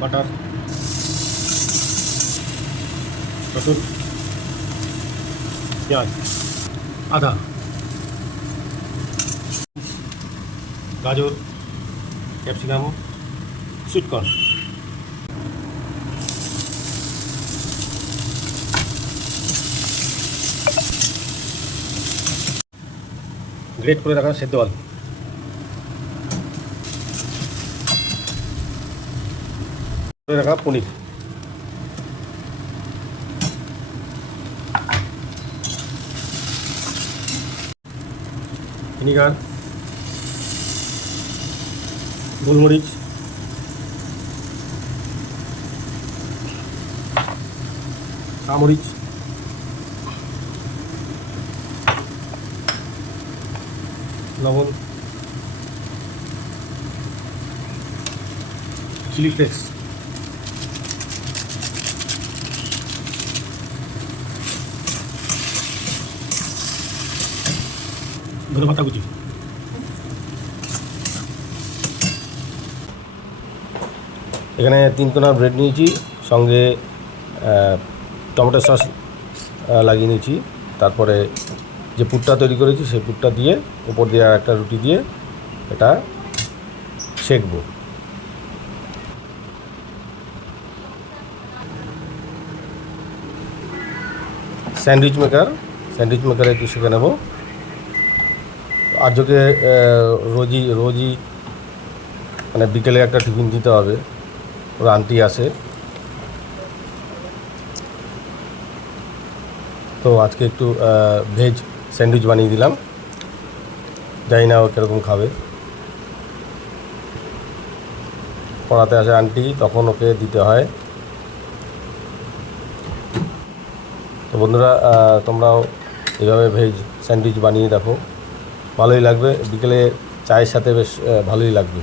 Butter, রসুন, পেঁয়াজ, আদা, গাজর, ক্যাপসিকাম, সুইটকর্ন। গ্রেট করে রাখা সেদ্ধ আলু, করে রাখা পনির, ভিনিগার, গোলমরিচ, কামরিচ, লবণ, চিলি ফ্লেক্স, ধনেপাতা কুচি। এখানে 3 কোনা ব্রেড নিয়েছি, সঙ্গে টমেটো সস লাগিয়ে নিয়েছি। তারপরে যে পুরটা তৈরি করেছি সেই পুরটা দিয়ে উপর দিয়ে আর একটা রুটি দিয়ে এটা সেঁকবো। স্যান্ডউইচ মেকারে একটু সেঁকে নেব। আজকে রোজই মানে বিকেলে একটা টিফিন দিতে হবে, ওর আন্টি আসে, তো আজকে একটু ভেজ স্যান্ডউইচ বানিয়ে দিলাম। জানি না ও কীরকম খাবে। পড়াতে আসে আন্টি, তখন ওকে দিতে হয়। তো বন্ধুরা, তোমরাও এইভাবে ভেজ স্যান্ডউইচ বানিয়ে দেখো, ভালোই লাগবে। বিকেলে চায়ের সাথে বেশ ভালোই লাগবে।